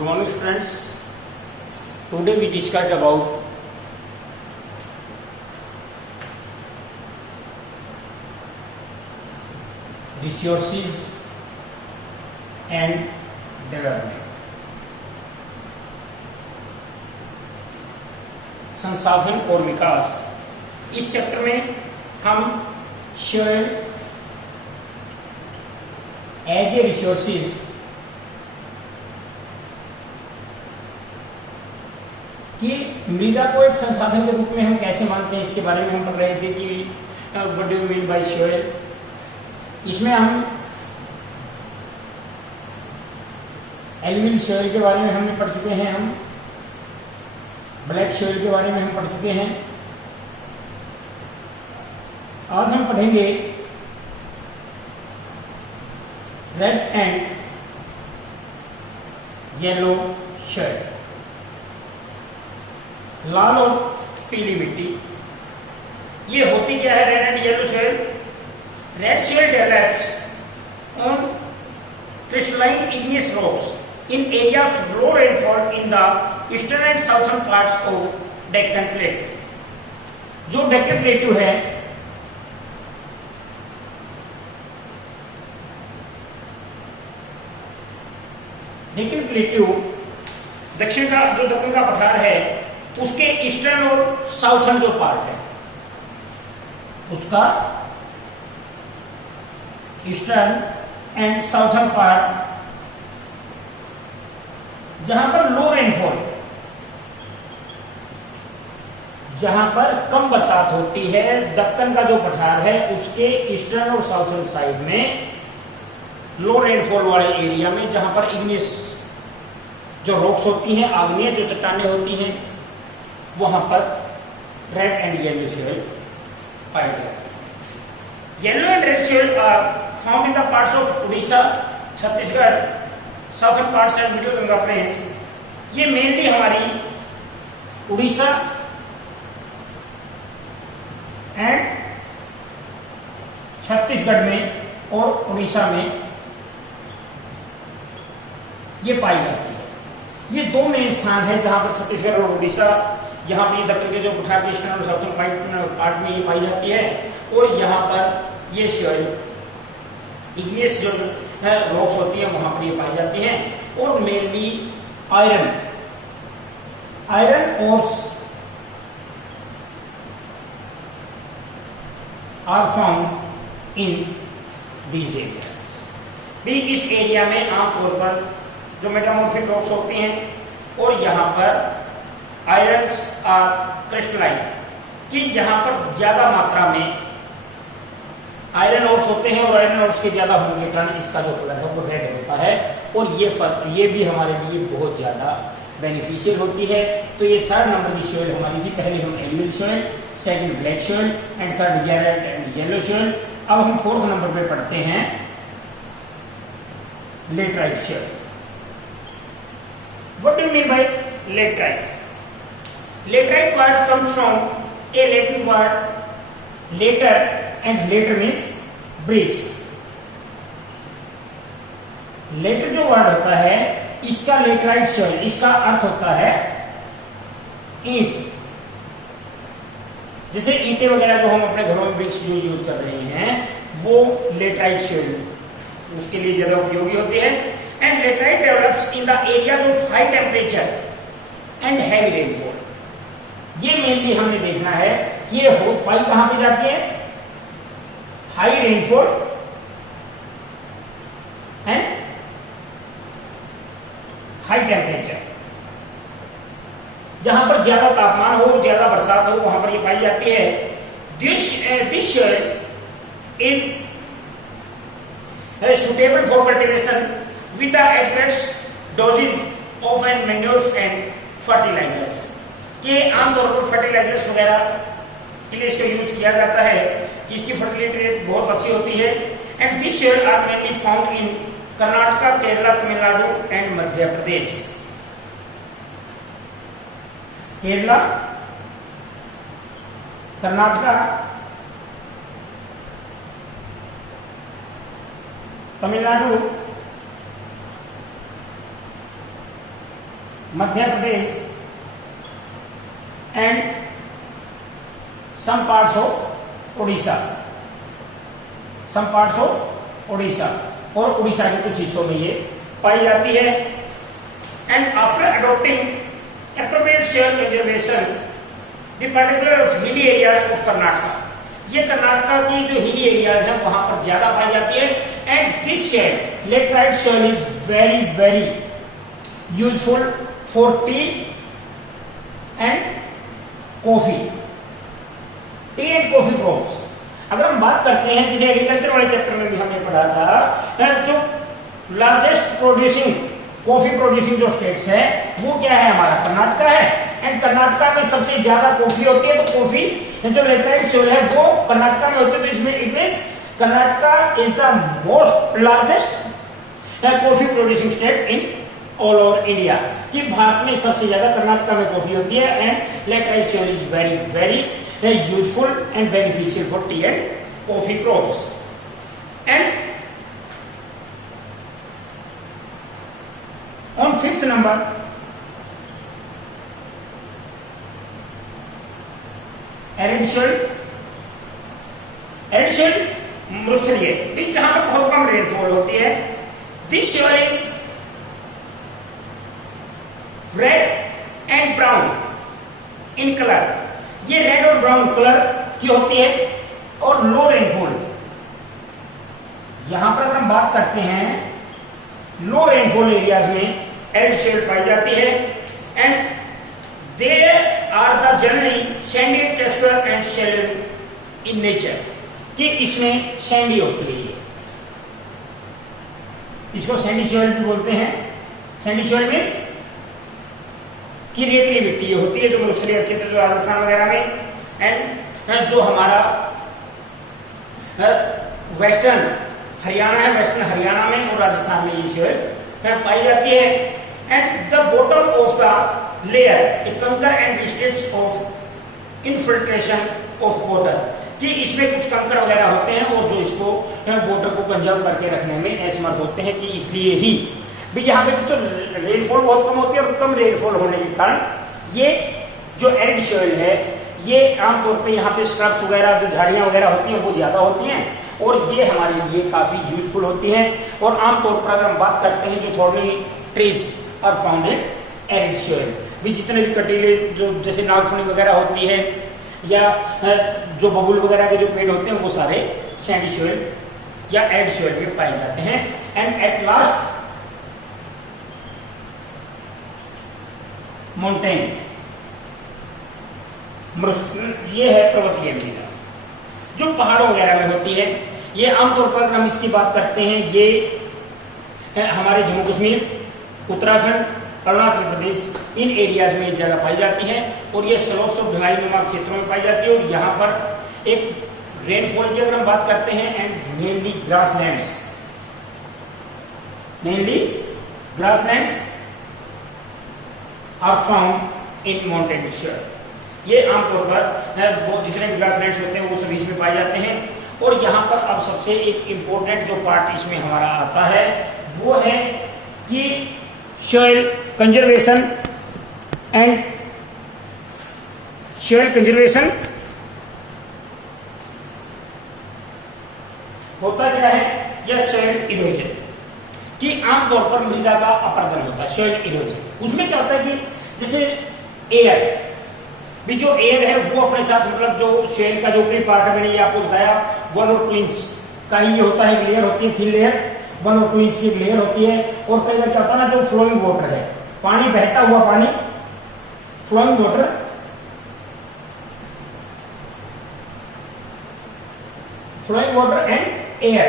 Good morning students. Today we discussed about resources and development. संसाधन और विकास। इस chapter में हम सोइल एज ए रिसोर्सेज कि मृदा को एक संसाधन के रूप में हम कैसे मानते हैं, इसके बारे में हम पढ़ रहे थे कि what do you mean by soil. इसमें हम एल्यूमिनियम सोइल के बारे में हमने पढ़ चुके हैं, हम ब्लैक सोइल के बारे में हम पढ़ चुके हैं। आज हम पढ़ेंगे रेड एंड येलो सोइल, लाल और पीली मिट्टी। ये होती क्या है red and yellow soil? Red soil develops on crystalline igneous rocks in areas of low rainfall in the eastern and southern parts of Deccan Plateau। जो डेक्कन प्लेटू है डेक्कन प्लेटू दक्षिण का जो दक्कन का पठार है उसके ईस्टर्न और साउथर्न जो पार्ट है उसका ईस्टर्न एंड साउथर्न पार्ट, जहां पर लो रेनफॉल, जहां पर कम बरसात होती है, दक्कन का जो पठार है उसके ईस्टर्न और साउथर्न साइड में लो रेनफॉल वाले एरिया में, जहां पर इग्नियस जो रॉक्स होती हैं, आग्नेय जो चट्टानें होती हैं, वहां पर रेड एंड येलो सोइल पाई जाती है। Yellow and red soil are found in the parts of Odisha, Chhattisgarh, southern parts and middle Ganga plains. ये मेनली हमारी उड़ीसा एंड छत्तीसगढ़ में और उड़ीसा में ये पाई जाती है। ये दो मेन स्थान है जहां पर छत्तीसगढ़ और उड़ीसा, यहाँ पर दक्षिण के जो पठार के ईस्टर्न और साउथर्न पार्ट में ये पाई जाती है, और यहाँ पर ये सोइल इग्नियस जो रॉक्स होती हैं वहां पर ये पाई जाती हैं। और mainly iron ores are found in these areas. भी इस एरिया में आमतौर पर जो मेटामॉर्फिक रॉक्स होती हैं, और यहाँ पर आयरन आर क्रिस्टलाइन, कि यहाँ पर ज्यादा मात्रा में आयरन ओर्स होते हैं, और आयरन ओर्स के ज्यादा होने के कारण इसका जो कलर है वो रेड होता है, और ये भी हमारे लिए बहुत ज्यादा बेनिफिशियल होती है। तो ये थर्ड नंबर की सोइल हमारी थी। पहले हम aluminium soil, second black soil and third red and yellow soil. अब हम फोर्थ नंबर पे पढ़ते हैं laterite soil. What do you mean by laterite? Laterite word comes from a Latin word later, and later means bricks। later जो word होता है इसका laterite soil, इसका अर्थ होता है ईंट। जैसे ईंटें वगैरह जो हम अपने घरों में ब्रिक्स जो यूज कर रहे हैं वो लेटराइट सोइल उसके लिए ज्यादा उपयोगी होती है। And laterite develops in the areas of high temperature and heavy rainfall. ये मेनली हमने देखना है, ये हो पाई कहां पे जाती है? High rainfall and high temperature, जहां पर ज्यादा तापमान हो, ज्यादा बरसात हो, वहां पर ये पाई जाती है। This soil is suitable for cultivation with the adverse doses of and manures and fertilisers. कि आमतौर पर फर्टिलाइजर्स वगैरह के लिए इसका यूज किया जाता है कि इसकी फर्टिलिटी रेट बहुत अच्छी होती है। And this soil are mainly found in Karnataka, Kerala, Tamil Nadu and Madhya Pradesh. Kerala, Karnataka, Tamil Nadu Madhya Pradesh and some parts of Odisha, some parts of Odisha, और उड़ीसा के कुछ हिस्सों में ये पाई जाती है। And after adopting appropriate soil conservation the particular hilly areas of Karnataka, ये कर्नाटका की जो हिली एरियाज हैं वहां पर ज्यादा पाई जाती है। And this soil laterite soil is very very useful for T and coffee, T and coffee crops. अगर हम बात करते हैं, जैसे एग्रीकल्चर वाले चैप्टर में भी हमने पढ़ा था, जो लार्जेस्ट प्रोड्यूसिंग कॉफी प्रोड्यूसिंग जो स्टेट्स है वो क्या है, हमारा कर्नाटका है। एंड कर्नाटका में सबसे ज्यादा कॉफी होती है, तो कॉफी जो लेटराइट सोइल है वो कर्नाटका में होती है। तो इसमें it means Karnataka is the most largest coffee producing state in all over India, कि भारत में सबसे ज्यादा कर्नाटका में कॉफी होती है। And laterite soil is very very useful and beneficial for tea and coffee crops. And on 5th number, arid soil, arid soil मरुस्थलीय, भी जहां पर बहुत कम रेनफॉल होती है। This soil is red and brown in color, ये red और brown colour की होती है और लो रेनफॉल। यहां पर अगर हम बात करते हैं लो रेनफॉल एरियाज में एरिड सोइल पाई जाती है। And they are the generally sandy texture and saline in nature, कि इसमें सैंडी होती है, इसको सैंडी सोइल भी बोलते हैं। सैंडी सोइल मीन्स की रेतीली मिट्टी होती है जो मरुस्थलीय क्षेत्र, जो राजस्थान वगैरह में, एंड जो हमारा वेस्टर्न हरियाणा है, वेस्टर्न हरियाणा में और राजस्थान में ये सोइल पाई जाती है। And the bottom of the layer a कंकर and states of infiltration of water, कि इसमें कुछ कंकर वगैरह होते हैं और जो इसको वाटर को कंजर्व करके रखने में असमर्थ होते हैं, कि इसलिए ही भी यहाँ पे तो रेनफॉल बहुत कम होती है, और कम रेनफॉल होने के कारण ये जो एरिड सोइल है ये आमतौर पे यहाँ पे स्क्रब्स वगैरह जो झाड़ियां वगैरह होती हैं वो ज्यादा होती हैं, और ये हमारे लिए काफी यूजफुल होती हैं। और आमतौर पर अगर हम बात करते हैं जो thorny trees are found in arid soil, भी जितने भी कटीले जो जैसे नागफनी वगैरह होती है या जो बबूल वगैरह के जो पेड़ होते हैं वो सारे सैंडी सोइल या एरिड सोइल में पाए जाते हैं। एंड एट लास्ट माउंटेन, ये है पर्वतीय मृदा जो पहाड़ों वगैरह में होती है। ये आमतौर पर हम इसकी बात करते हैं, ये हमारे जम्मू कश्मीर, उत्तराखंड, अरुणाचल प्रदेश, इन एरियाज में ज्यादा पाई जाती है। और ये स्लोप्स और ढलाई नुमा क्षेत्रों में पाई जाती है। और यहाँ पर एक रेनफॉल की अगर हम बात करते हैं, and mainly grasslands, are found in mountain soil. ये आमतौर पर जितने भी ग्रासलैंड्स होते हैं वो सभी इसमें पाए जाते हैं। और यहाँ पर अब सबसे एक इम्पोर्टेंट जो पार्ट इसमें हमारा आता है वो है कि soil conservation and soil conservation होता क्या है, या सोइल इरोजन, कि आमतौर पर मृदा का अपरदन होता है, सोइल इरोजन। उसमें क्या होता है कि जैसे एयर भी, जो एयर है वो अपने साथ, मतलब जो सोइल का जो ऊपरी पार्ट है, मैंने ये आपको बताया 1 और 2 इंच का ही ये होता है, लेयर होती है, थिन लेयर 1 और 2 इंच की लेयर होती है। और कई बार क्या होता है ना, जो फ्लोइंग वाटर है, पानी बहता हुआ पानी, flowing water, and air,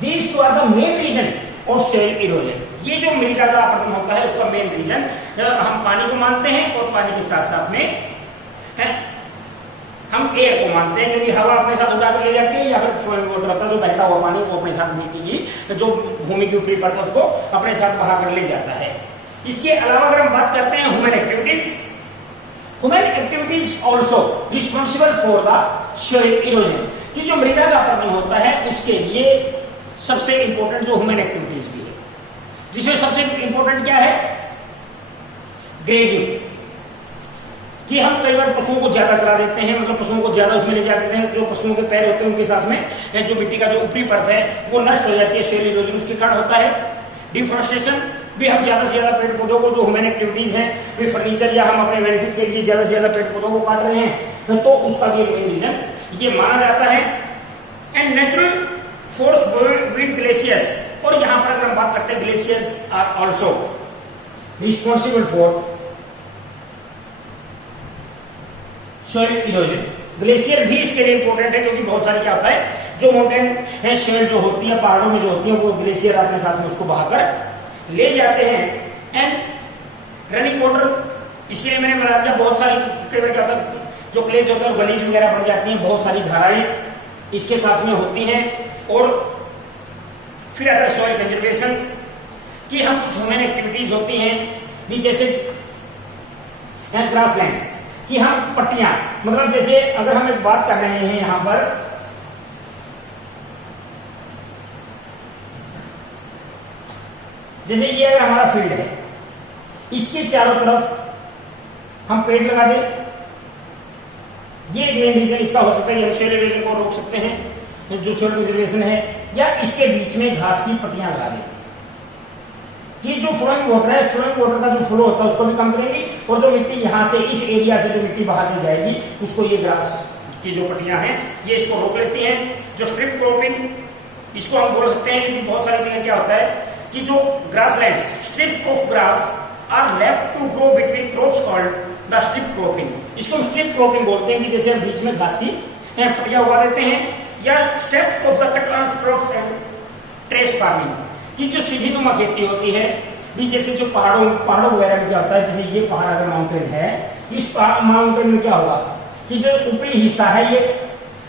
these two are the main reason of soil erosion. ये जो मृदा का अपरदन होता है उसका मेन रीजन हम पानी को मानते हैं, और पानी के साथ साथ में हम एयर को मानते हैं, क्योंकि हवा अपने साथ उड़ा कर ले जाती है, या फिर फ्लोइंग वाटर होता है जो बहता हुआ पानी वो अपने साथ मिट्टी की जो भूमि के ऊपरी परत है उसको अपने साथ बहा कर ले जाता है। इसके अलावा अगर हम बात करते हैं human activities also responsible for the soil erosion, कि जो मृदा का अपरदन होता है उसके लिए सबसे इंपॉर्टेंट जो ह्यूमन एक्टिविटीज भी है, जिसमें सबसे इंपॉर्टेंट क्या है, ग्रेजिंग, कि हम कई बार पशुओं को ज्यादा चला देते हैं, मतलब पशुओं को ज्यादा उसमें ले जा देते हैं, जो पशुओं के पैर होते हैं उनके साथ में जो मिट्टी का जो ऊपरी परत है वो नष्ट हो जाती है, सोइल इरोजन उसके कारण होता है। डिफॉरेस्टेशन भी, हम ज्यादा से ज्यादा पेड़ पौधों को, जो ह्यूमन एक्टिविटीज हैं, वे फर्नीचर या हम अपने बेनिफिट के लिए ज्यादा से ज्यादा पेड़ पौधों को काट रहे हैं, तो उसका भी मेन रीजन ये माना जाता है। And natural force wind glaciers, और यहां पर अगर हम बात करते हैं glaciers are also responsible for soil erosion. Glacier भी इसके लिए इंपॉर्टेंट है, क्योंकि बहुत सारे क्या होता है, जो माउंटेन है सोइल जो होती है पहाड़ों में जो होती है, वो ग्लेशियर अपने साथ में उसको बहाकर ले जाते हैं। एंड रनिंग वाटर, इसके लिए मैंने बता दिया, बहुत सारी कई बार क्या होता है, जो क्लेज होता है गलीज वगैरह बन जाती हैं, बहुत सारी धाराएं इसके साथ में होती हैं। और फिर आता है सॉइल कंजर्वेशन, कि हम कुछ ह्यूमन एक्टिविटीज होती हैं भी, जैसे ग्रासलैंड्स, कि हम पट्टियां, मतलब जैसे अगर हम एक बात कर रहे हैं यहां पर, जैसे ये अगर हमारा फील्ड है, इसके चारों तरफ हम पेड़ लगा दें, ये एक मेन रीजन इसका हो सकता है, हम सोइल इरोजन को रोक सकते हैं, जो सोइल कंजर्वेशन है। या इसके बीच में घास की पट्टियां लगा दें, कि जो फ्लोइंग वाटर है, फ्लोइंग वाटर का जो फ्लो होता है उसको भी कम करेंगी, और जो मिट्टी यहां से इस एरिया से जो मिट्टी बाहर नहीं जाएगी उसको ये ग्रास की जो पट्टियां हैं ये इसको रोक लेती हैं। जो स्ट्रिप क्रॉपिंग, इसको हम बोल सकते हैं कि बहुत सारी जगह क्या होता है कि जो grasslands, strips of grass are left to grow between crops called the strip cropping. इसको स्ट्रिप क्रॉपिंग बोलते हैं, कि जैसे हम बीच में घास की पट्टियां उगा देते हैं। या steps of the cut and trace farming, कि जो सीढ़ीनुमा खेती होती है भी, जैसे जो पहाड़ों वगैरह में क्या होता है, जैसे ये पहाड़ अगर माउंटेन है, इस माउंटेन में क्या होगा कि जो ऊपरी हिस्सा है ये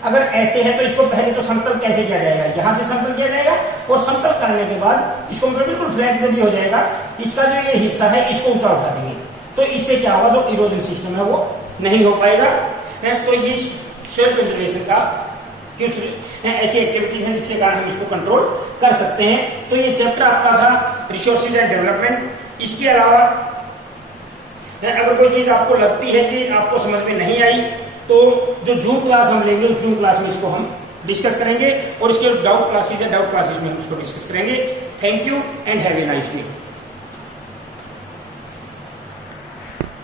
अगर ऐसे है तो इसको पहले तो समतल कैसे किया जाएगा, यहां से समतल किया जाएगा, और समतल करने के बाद इसको बिल्कुल फ्लैट जब ये हो जाएगा, इसका जो ये हिस्सा है इसको ऊंचा उठा देंगे, तो इससे क्या होगा, जो इरोजन सिस्टम है वो नहीं हो पाएगा। तो ये सोइल कंजर्वेशन का कुछ ऐसी एक्टिविटीज हैं जिसके कारण हम इसको कंट्रोल कर सकते हैं। तो ये चैप्टर आपका था रिसोर्सेज एंड डेवलपमेंट। इसके अलावा अगर कोई चीज आपको लगती है कि आपको समझ में नहीं आई, तो जो जून क्लास हम लेंगे उस जून क्लास में इसको हम डिस्कस करेंगे, और इसके डाउट क्लासेज में हम इसको डिस्कस करेंगे। Thank you and have a nice day.